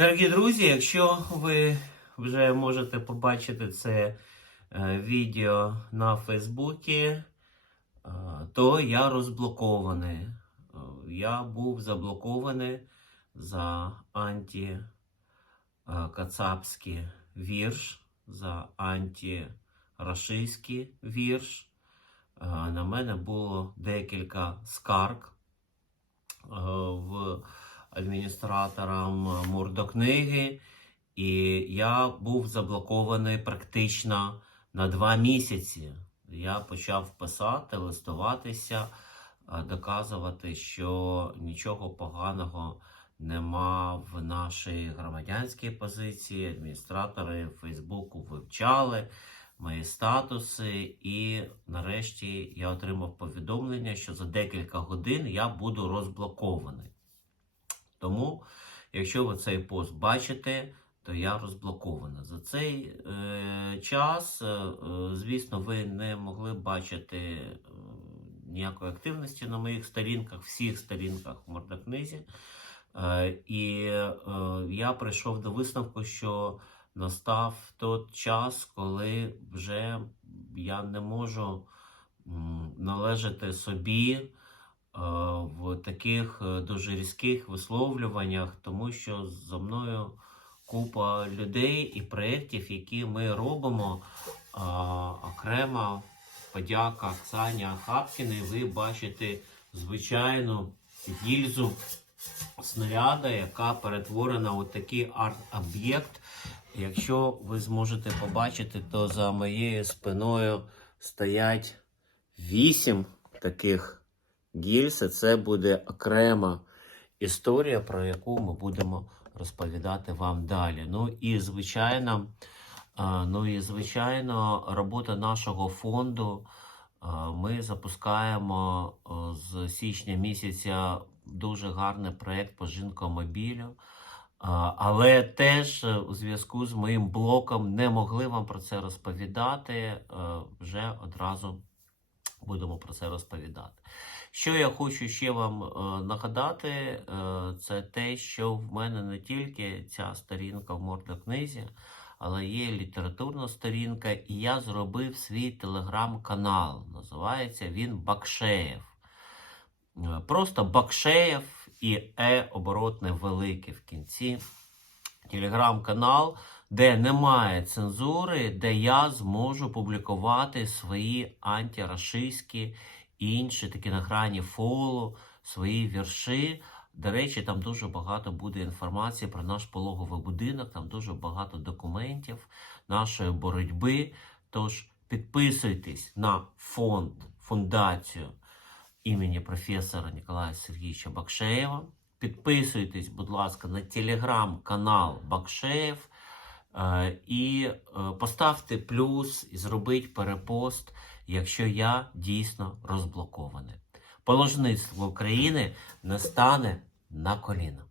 Дорогі друзі, якщо ви вже можете побачити це е, відео на Фейсбуці, е, то я розблокований. Е, Я був заблокований за антикацапський вірш, за антирашистський вірш. На мене було декілька скарг в адміністратором мурдокниги, і я був заблокований практично на два місяці. Я почав писати, листуватися, доказувати, що нічого поганого нема в нашій громадянській позиції. Адміністратори Фейсбуку вивчали мої статуси, і нарешті я отримав повідомлення, що за декілька годин я буду розблокований. Тому, якщо ви цей пост бачите, то я розблокована. За цей е, час, е, е, звісно, ви не могли бачити е, ніякої активності на моїх сторінках, всіх сторінках в мордокнизі. Е, і е, я прийшов до висновку, що настав той час, коли вже я не можу м, належати собі в таких е, дуже різких висловлюваннях, тому що за мною купа людей і проєктів, які ми робимо. А, окрема подяка Оксані Ахапкіної. Ви бачите звичайну гільзу снаряда, яка перетворена у такий арт-об'єкт. Якщо ви зможете побачити, то за моєю спиною стоять вісім таких гільз. і Це буде окрема історія, про яку ми будемо розповідати вам далі. Ну і звичайно, ну і звичайно, робота нашого фонду. Ми запускаємо з січня місяця дуже гарний проєкт по жінкомобілю. Але теж у зв'язку з моїм блоком не могли вам про це розповідати. Вже одразу будемо про це розповідати. Що я хочу ще вам е, нагадати, е, це те, що в мене не тільки ця сторінка в мордокнизі, але є літературна сторінка, і я зробив свій телеграм-канал. Називається він Бакшеєв. Е, Просто Бакшеєв і Е оборотне велике в кінці. Телеграм-канал, де немає цензури, де я зможу публікувати свої антирашистські і інші такі на грані фолу, свої вірші. До речі, там дуже багато буде інформації про наш пологовий будинок, там дуже багато документів нашої боротьби. Тож підписуйтесь на фонд, фундацію імені професора Ніколая Сергійовича Бакшеєва. Підписуйтесь, будь ласка, на телеграм-канал Бакшеєв і е, поставте плюс і зробіть перепост, якщо я дійсно розблокований. Положництво України не стане на коліна.